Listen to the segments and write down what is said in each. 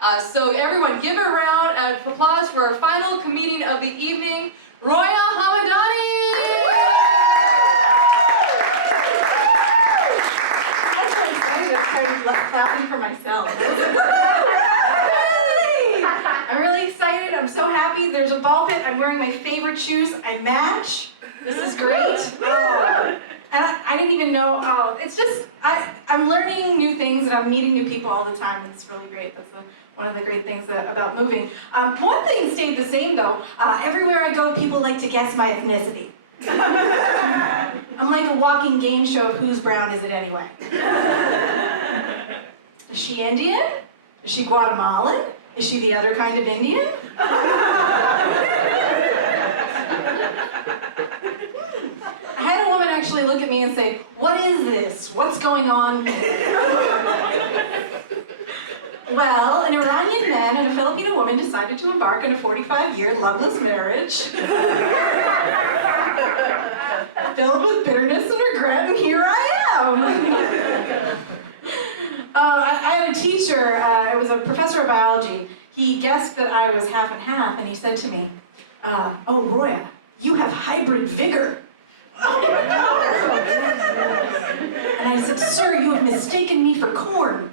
So everyone, give a round of applause for our final comedian of the evening, Roya Hamadani! I'm so excited. I started clapping for myself. I'm really excited. I'm so happy. There's a ball pit. I'm wearing my favorite shoes. I match. This is great. And I didn't even know, it's just, I'm learning new things and I'm meeting new people all the time, and it's really great. That's one of the great things about moving. One thing stayed the same though. Everywhere I go, people like to guess my ethnicity. I'm like a walking game show of whose brown is it anyway. Is she Indian? Is she Guatemalan? Is she the other kind of Indian? I had a woman actually look at me and say, "What is this? What's going on here?" Well, an Iranian man and a Filipino woman decided to embark on a 45-year loveless marriage. Filled with bitterness and regret, and here I am. I had a teacher, it was a professor of biology. He guessed that I was half and half, and he said to me, "Oh, Roya, you have hybrid vigor." And I said, "Sir, you have mistaken me for corn."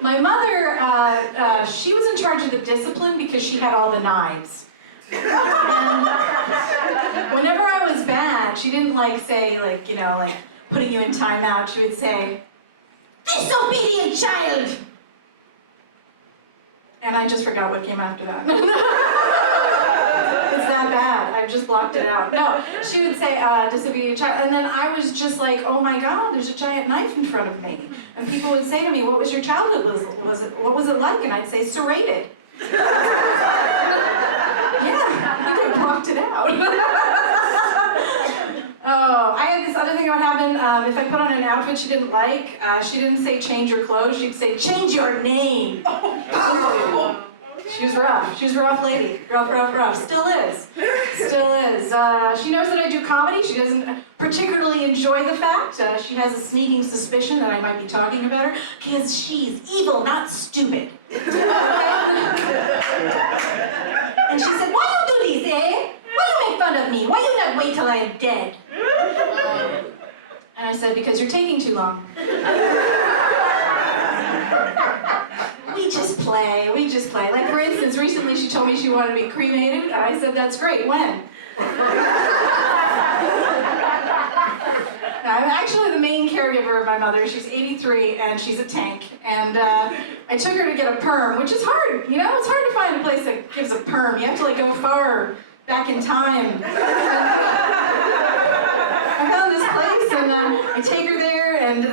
My mother, she was in charge of the discipline because she had all the knives. And whenever I was bad, she didn't say, like putting you in timeout. She would say, "Disobedient child!" And I just forgot what came after that. It's that bad. I've just blocked it out. No, she would say, "Disobedient child," and then I was just like, "Oh my God, there's a giant knife in front of me." And people would say to me, "What was your childhood? What was it like?" And I'd say, "Serrated." Yeah, I think I blocked it out. Oh, I had this other thing that would happen. If I put on an outfit she didn't like, she didn't say change your clothes, she'd say change your name. She was rough. She was a rough lady. Rough. Still is. Still is. She knows that I do comedy. She doesn't particularly enjoy the fact. She has a sneaking suspicion that I might be talking about her, because she's evil, not stupid. And she said, "Why you do this, eh? Why you make fun of me? Why you not wait till I am dead?" And I said, "Because you're taking too long." We just play. Like, for instance, recently she told me she wanted to be cremated, and I said, "That's great, when?" I'm actually the main caregiver of my mother. She's 83 and she's a tank. And I took her to get a perm, which is hard, It's hard to find a place that gives a perm. You have to go far back in time. I found this place and I take her there and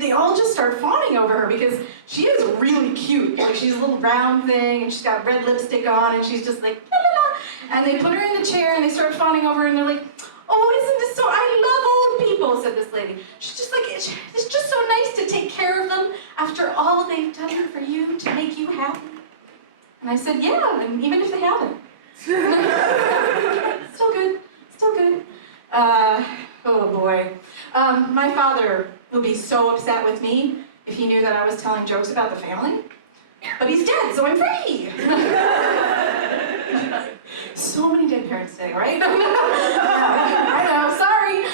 they all just start fawning over her because she is really cute. She's a little round thing and she's got red lipstick on and she's just like, la la la. And they put her in the chair and they start fawning over her and they're like, "Oh, isn't this so, I love old people," said this lady. She's just like, "It's just so nice to take care of them after all they've done for you to make you happy." And I said, "Yeah, and even if they haven't." Still good. Oh boy. My father would be so upset with me if he knew that I was telling jokes about the family. But he's dead, so I'm free. So many dead parents today, right? I know, sorry.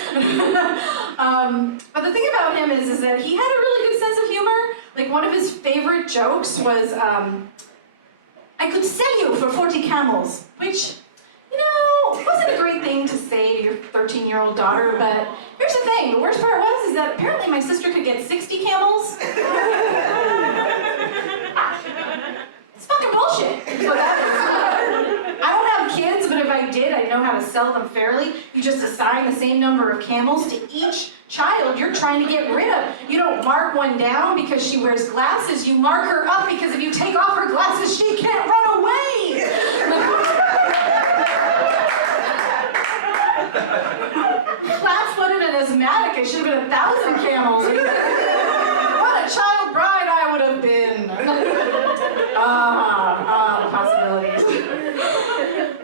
But the thing about him is that he had a really good sense of humor. One of his favorite jokes was, "I could sell you for 40 camels, which, wasn't a great thing to say to your 13-year-old daughter, but here's the thing, the worst part was that apparently my sister could get 60 camels. It's fucking bullshit. Is what that is. I don't have kids, but if I did, I'd know how to sell them fairly. You just assign the same number of camels to each child you're trying to get rid of. You don't mark one down because she wears glasses. You mark her up because if you take off her glasses, she can't run away." Flat-footed and asthmatic, I should have been 1,000 camels. What a child bride I would have been. The possibilities.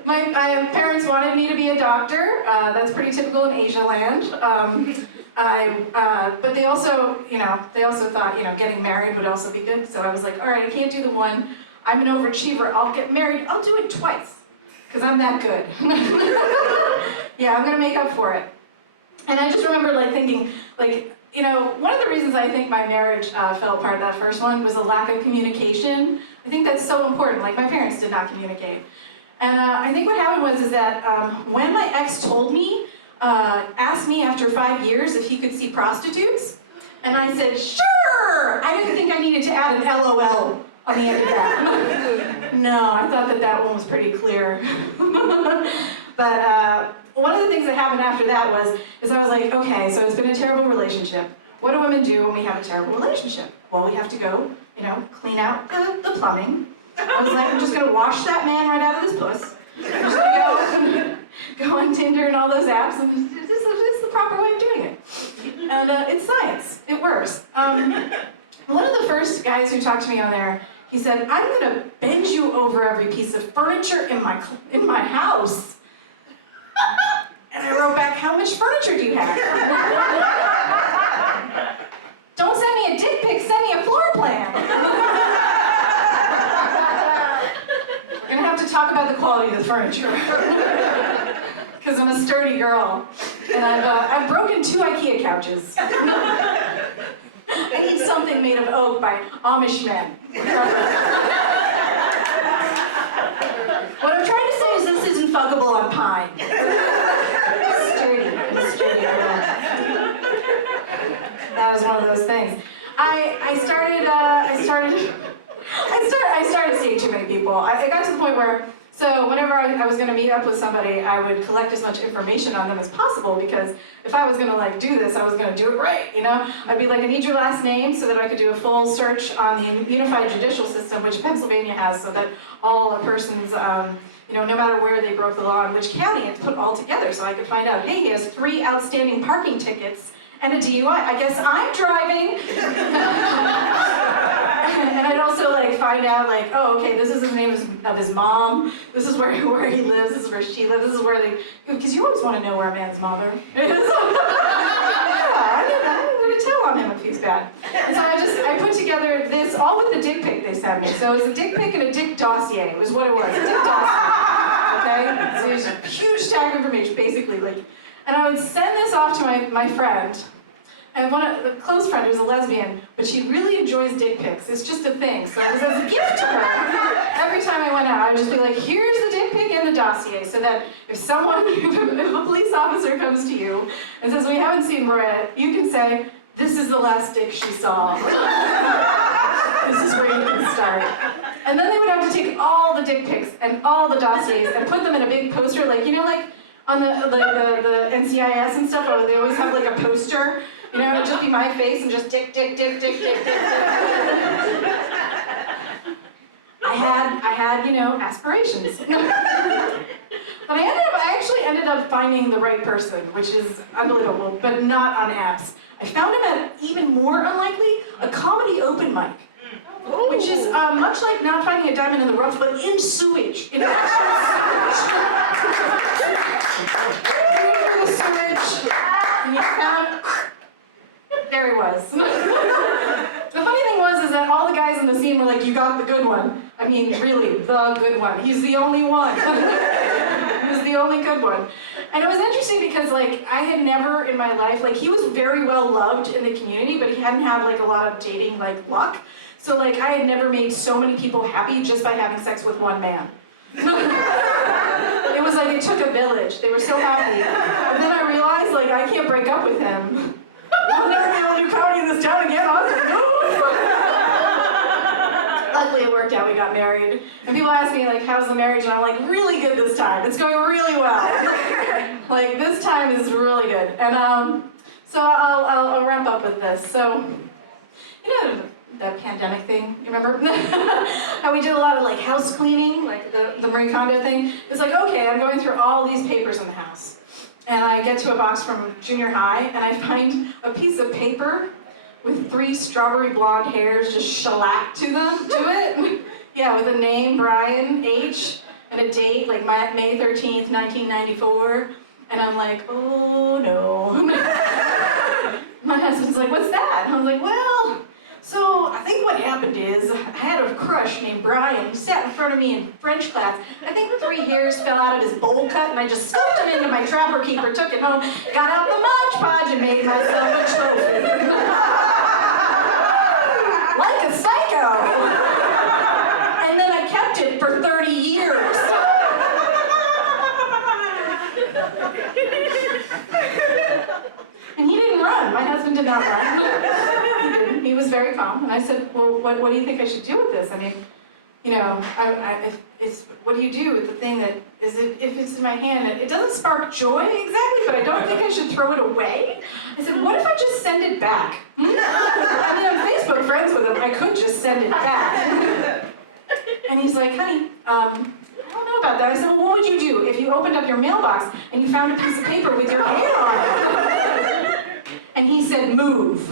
My parents wanted me to be a doctor. That's pretty pretty typical in Asia land. But they also, they also thought, getting married would also be good. So I was like, all right, I can't do the one. I'm an overachiever. I'll get married. I'll do it twice, because I'm that good. Yeah, I'm gonna make up for it. And I just remember thinking, one of the reasons I think my marriage fell apart, that first one, was a lack of communication. I think that's so important. My parents did not communicate. And I think what happened was that when my ex told me, asked me after 5 years if he could see prostitutes, and I said, sure! I didn't think I needed to add an LOL on the end of that. No, I thought that one was pretty clear. But one of the things that happened after that is I was like, okay, so it's been a terrible relationship. What do women do when we have a terrible relationship? Well, we have to go, clean out the plumbing. I was like, I'm just gonna wash that man right out of this puss. I'm just gonna go on Tinder and all those apps, and this is the proper way of doing it. And it's science, it works. One of the first guys who talked to me on there, he said, I'm gonna bend you over every piece of furniture in my house. And I wrote back, how much furniture do you have? Don't send me a dick pic, send me a floor plan. We're gonna have to talk about the quality of the furniture. Because I'm a sturdy girl. And I've broken 2 IKEA couches. I need something made of oak by Amish men. What I'm trying to say is this isn't fuckable on pine. Sturdy girl. That was one of those things. I started seeing too many people. It got to the point where, so whenever I was going to meet up with somebody, I would collect as much information on them as possible, because if I was going to do this, I was going to do it right, I'd be like, I need your last name, so that I could do a full search on the Unified Judicial System, which Pennsylvania has, so that all a person's, no matter where they broke the law in which county, it's put all together, so I could find out, hey, he has 3 outstanding parking tickets and a DUI. I guess I'm driving. And I'd also find out oh, okay, this is the name of his mom. This is where he lives. This is where she lives. This is where because you always want to know where a man's mother is. Yeah, I need to tell on him if he's bad. And so I put together this all with the dick pic they sent me. So it was a dick pic and a dick dossier. It was what it was. A dick dossier. Okay, so it was a huge stack of information, basically. And I would send this off to my friend. And a close friend who's a lesbian, but she really enjoys dick pics. It's just a thing. So it was as a gift to her. Every time I went out, I would just be like, here's the dick pic and the dossier, so that if a police officer comes to you and says, we haven't seen Roya, you can say, this is the last dick she saw. This is where you can start. And then they would have to take all the dick pics and all the dossiers and put them in a big poster, on the NCIS and stuff, they always have a poster. It'd just be my face and just dick, dick, dick, dick, dick, dick, dick. I had, aspirations. But I actually ended up finding the right person, which is unbelievable, but not on apps. I found him at, even more unlikely, a comedy open mic. Which is much like not finding a diamond in the rough, but in sewage. In actual sewage. And you found, there he was. The funny thing is that all the guys in the scene were like, you got the good one. I mean, really, the good one. He's the only one. He was the only good one. And it was interesting because, I had never in my life, he was very well loved in the community, but he hadn't had, a lot of dating, luck. So, I had never made so many people happy just by having sex with one man. It was it took a village. They were so happy. And then I realized, I can't break up with him. I'll never be able to do comedy in this town again. I was like, no. Luckily, it worked out. We got married. And people ask me, how's the marriage? And I'm like, really good this time. It's going really well. This time is really good. And so I'll wrap up with this. So, that pandemic thing, you remember? How we did a lot of house cleaning, the Marie Kondo thing. It's okay, I'm going through all these papers in the house. And I get to a box from junior high, and I find a piece of paper with 3 strawberry blonde hairs just shellacked to it. Yeah, with a name, Brian H., and a date, May 13th, 1994. And I'm like, oh no. My husband's like, what's that? And I was like, well, so I think what happened is I had a crush named Brian. He sat in front of me in French class. I think 3 hairs fell out of his bowl cut, and I just scooped him into my trapper keeper, took it home, got out the Mod Podge, and made myself a trophy. Like a psycho. And then I kept it for 30 years. And he didn't run. My husband did not run. He didn't. He was very calm. And I said, well, what do you think I should do with this? I mean, you know, what do you do with the thing that is, if it's in my hand, it doesn't spark joy exactly, but I don't think I should throw it away. I said, what if I just send it back? I mean, I'm Facebook friends with him. I could just send it back. And he's like, honey, I don't know about that. I said, well, what would you do if you opened up your mailbox and you found a piece of paper with your hair on it? And he said, move.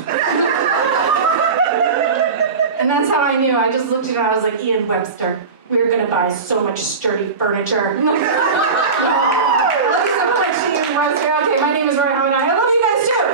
And that's how I knew. I just looked at it and I was like, Ian Webster, we're going to buy so much sturdy furniture. I love you so much, Ian Webster. Okay, my name is Roya Hamadani. I love you guys too.